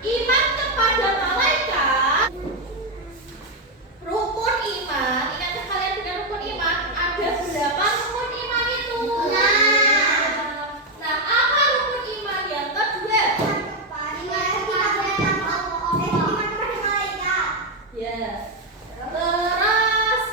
Iman kepada malaikat, rukun iman. Ingatkah kalian dengan rukun iman? Ada berapa rukun iman itu? Nah, apa rukun iman yang kedua? Ya. Terus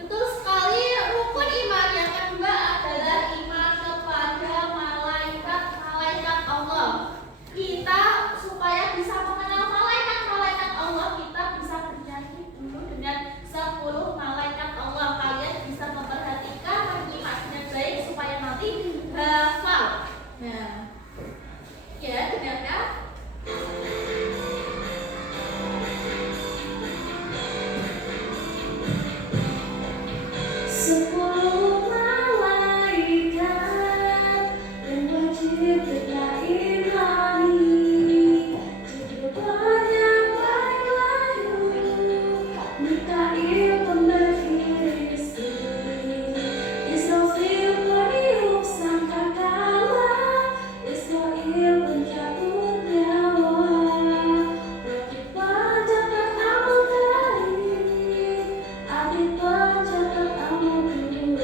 betul sekali, rukun iman yang kedua adalah iman kepada malaikat Allah. Kita supaya bisa mengenal malaikat Allah, kita bisa bernyanyi dulu dengan 10 malaikat Allah. Kalian bisa memperhatikan, menyimak dengan baik supaya nanti hafal. Nah, ya, dengarkan. Sepuluh malaikat yang wajib kita imani, judulnya baik-baik, Mikail pemberi rezeki, Israfil peniup sangkakala, Israil pencabut nyawa, Rakib pencatat amal baik, Adil pencatat amal buruk.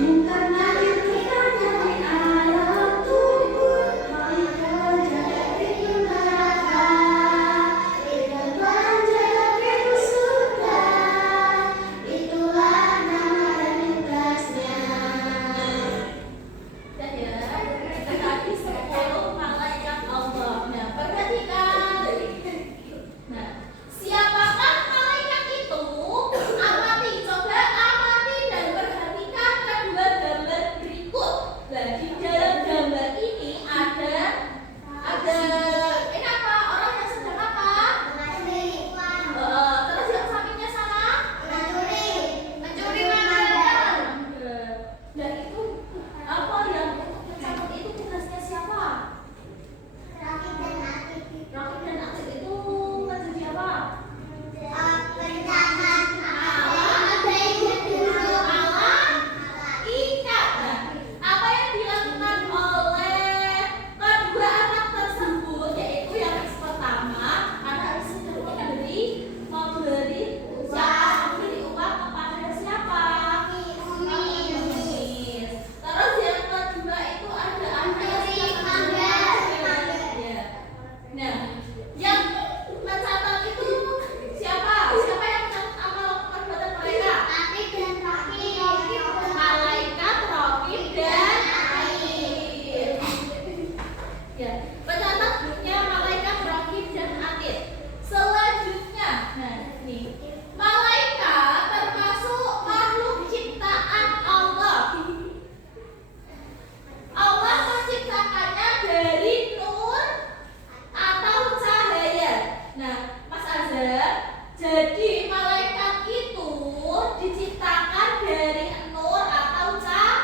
Mungkar nakir kita dari alam tubuh, malaikat jaga pintu neraka, kita penjaga pintu surga, itulah nama dan tugasnya. Dan ya, kita tadi 10 malaikat Allah. Nah, perhatikan. Nah, siapakah malaikat itu? Amati, coba amati dan perhatikan kedua gambar berikut. Nah, di dalam gambar ini ada ini apa? Orang yang sedang apa? Terus yang sampingnya sana? Mencuri makanan. Dan itu apa yang untuk mencatat itu tugasnya siapa? Rakib dan Atid itu menjadi apa? Ikat. Nah, apa yang dilakukan oleh kedua anak tersebut, yaitu yang pertama, anak tersebut memberi upah kepada siapa? Pengemis. Terus yang kedua itu ada anak yang ya. Nah, yang mencatat itu siapa? Siapa yang mencatat amal perbuatan mereka? Malaikat, Rakib, dan Atid. Ya, pencatat grupnya malaikat, Rakib, dan Atid. Selanjutnya, nah ini malaikat termasuk makhluk ciptaan Allah. Allah menciptakannya dari nur atau cahaya. Nah, Mas Azhar, jadi malaikat itu diciptakan dari nur atau cahaya.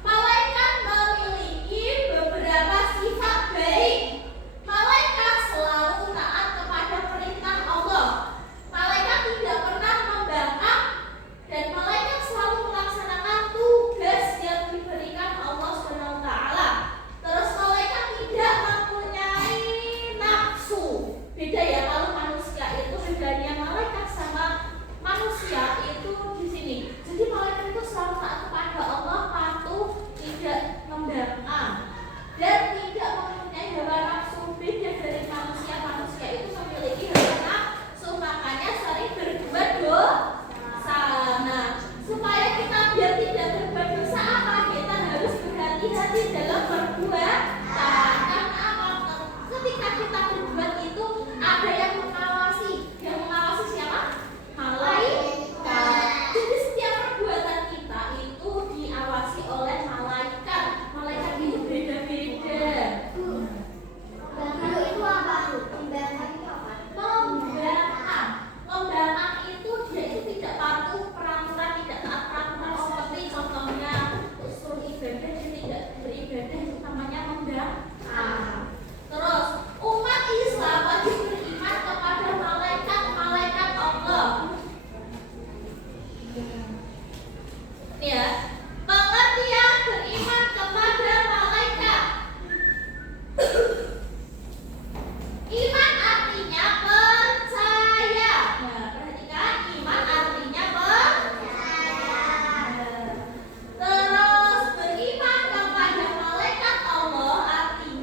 Malaikat memiliki beberapa sifat baik. Malaikat selalu taat kepada perintah Allah. Malaikat tidak pernah membangkang dan malaikat selalu melaksanakan tugas yang diberikan Allah SWT. Terus malaikat tidak mempunyai nafsu. Beda ya, kalau manusia itu bedanya malaikat sama manusia itu di sini. Jadi malaikat itu selalu taat kepada Allah, patuh, tidak membangkang dan tidak mempunyai hawa nafsu. Beda dari manusia. Manusia itu memiliki hawa nafsu, makanya sering berbuat dosa. Nah, supaya kita biar tidak berbuat dosa, apa? Kita harus berhati-hati dalam berbuat. Karena apa? Ketika kita berbuat itu ada yang mengawasi. Yang mengawasi siapa? Malaikat. Jadi setiap perbuatan kita itu diawasi oleh malaikat. Malaikat itu beda-beda. Membangkang itu dia itu tidak patuh peraturan, tidak taat peraturan, seperti contohnya usul ibadah, dia tidak beribadah, itu namanya membangkang. yang A. Terus umat Islam wajib beriman kepada malaikat-malaikat Allah. Nih ya, pengertian beriman kepada malaikat. Iman artinya percaya. Nah, perhatikan, iman artinya percaya. Terus beriman kepada malaikat Allah artinya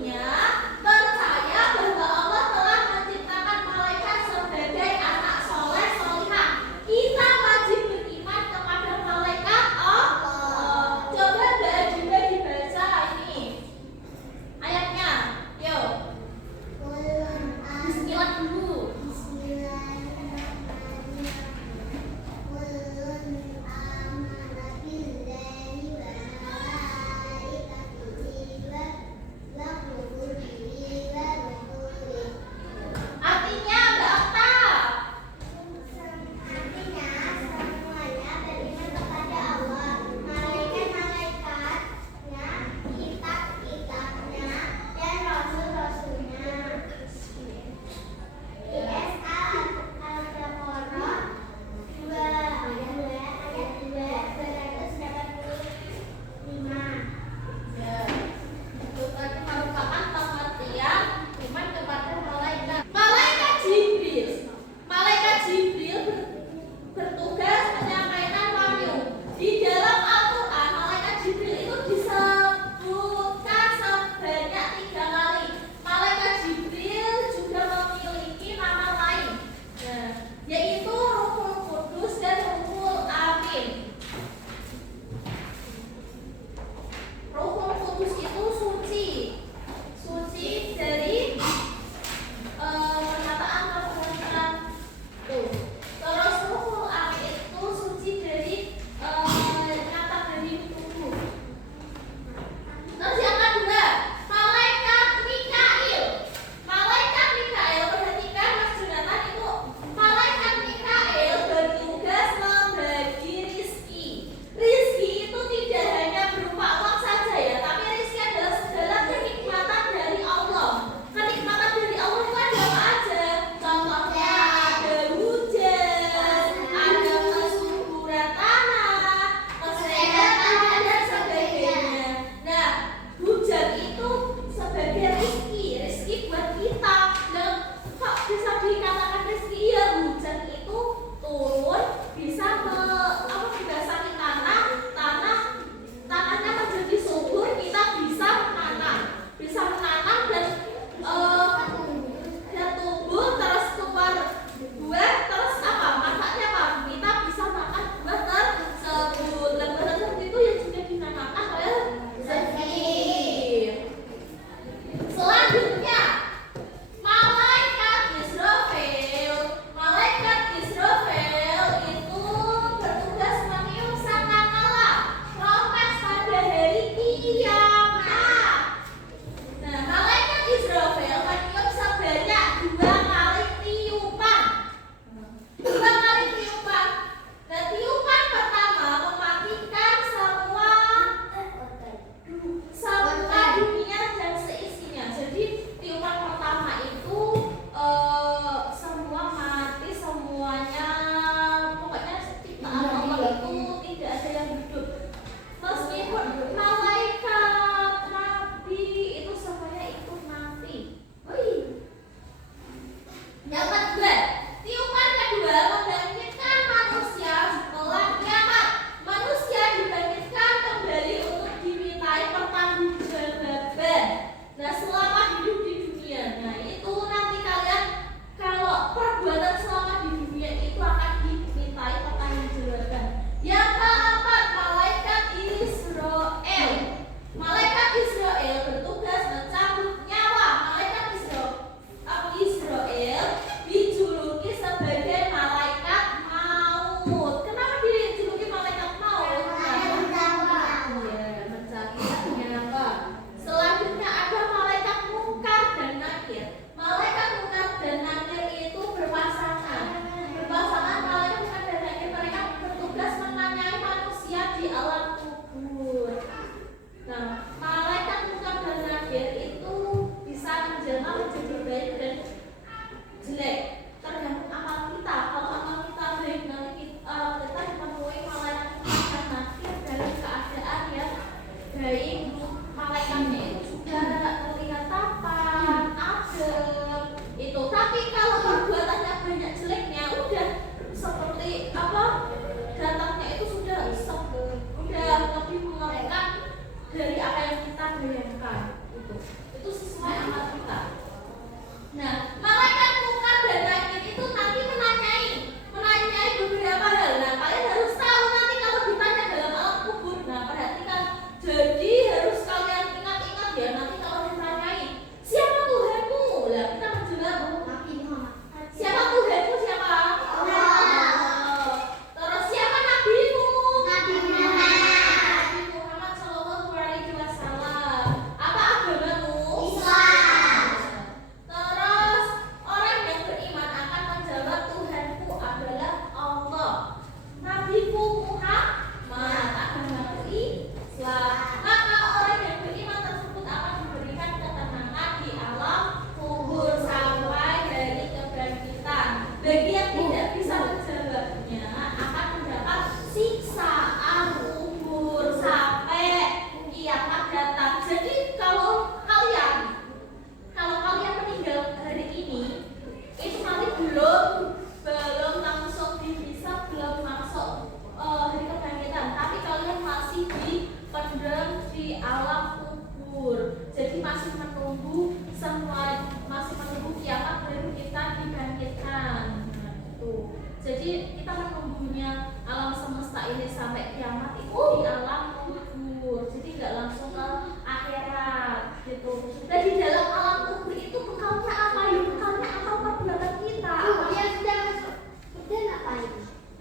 masih menunggu semua, masih menunggu kiamat baru kita dibangkitkan. Nah, itu. Jadi kita menunggunya alam semesta ini sampai kiamat itu di alam kubur. Jadi nggak langsung ke akhirat gitu. Dan di dalam alam kubur itu bekalnya apa? Ya bekalnya apa perbuatan kita? Yang sudah masuk surga ngapain?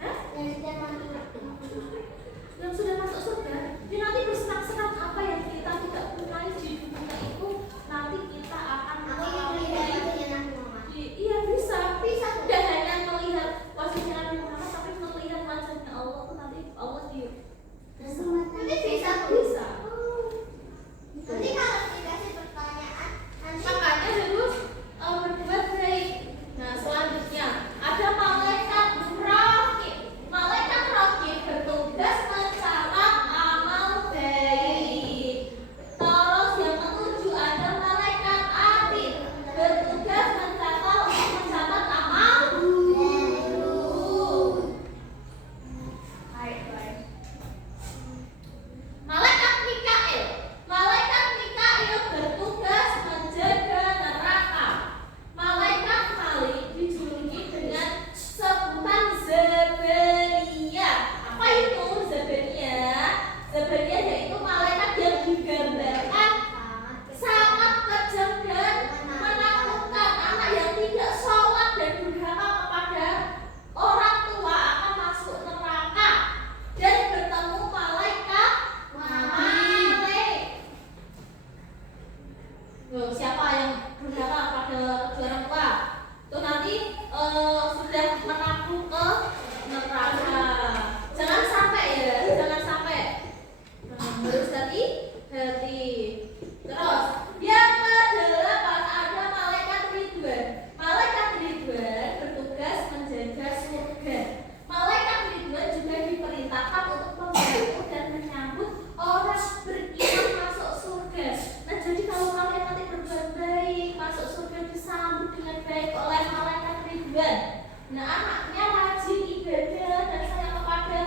Hah? Yang sudah masuk surga. Yang sudah masuk surga, dia nanti bersenang-senang apa yang kita tidak punya di dunia itu nanti kita akan Aku ingin melihat wajahnya Nabi Muhammad. Iya bisa tidak hanya melihat wajahnya Nabi Muhammad tapi melihat wajahnya Allah tuh nanti Allah di Nanti bisa. bisa. Nanti kalau dikasih pertanyaan, nanti Makanya harus berbuat baik. Nah selanjutnya ada malaikat raqib. Malaikat raqib bertugas mencatat amal baik. Terus yang ketujuh ada malaikat atid bertugas mencatat amal buruk. Baik. Malaikat Mikail. Malaikat Mikail bertugas menjaga neraka. Malaikat Malik dijuluki dengan sebutan Zabaniyah. Apa itu Zabaniyah? Zabaniyah yaitu malaikat yang digambarkan sangat kejam dan menakutkan. Anak yang tidak sholat dan durhaka kepada orang tua akan masuk neraka dan bertemu malaikat Malik. Loh, siapa yang durhaka pada orang tua? Itu nanti sudah menakluk ke neraka. Jangan sampai ya, jangan sampai. Harus hati-hati. Terus yang kedelapan ada malaikat Ridwan. Malaikat Ridwan bertugas menjaga surga. Malaikat Ridwan juga diperintahkan untuk membantu dan menyambut orang beriman masuk surga. Nah jadi kalau kalian nanti berbuat baik masuk surga disambut dengan baik oleh malaikat Ridwan. Nah anaknya rajin ibadah dan sayang kepada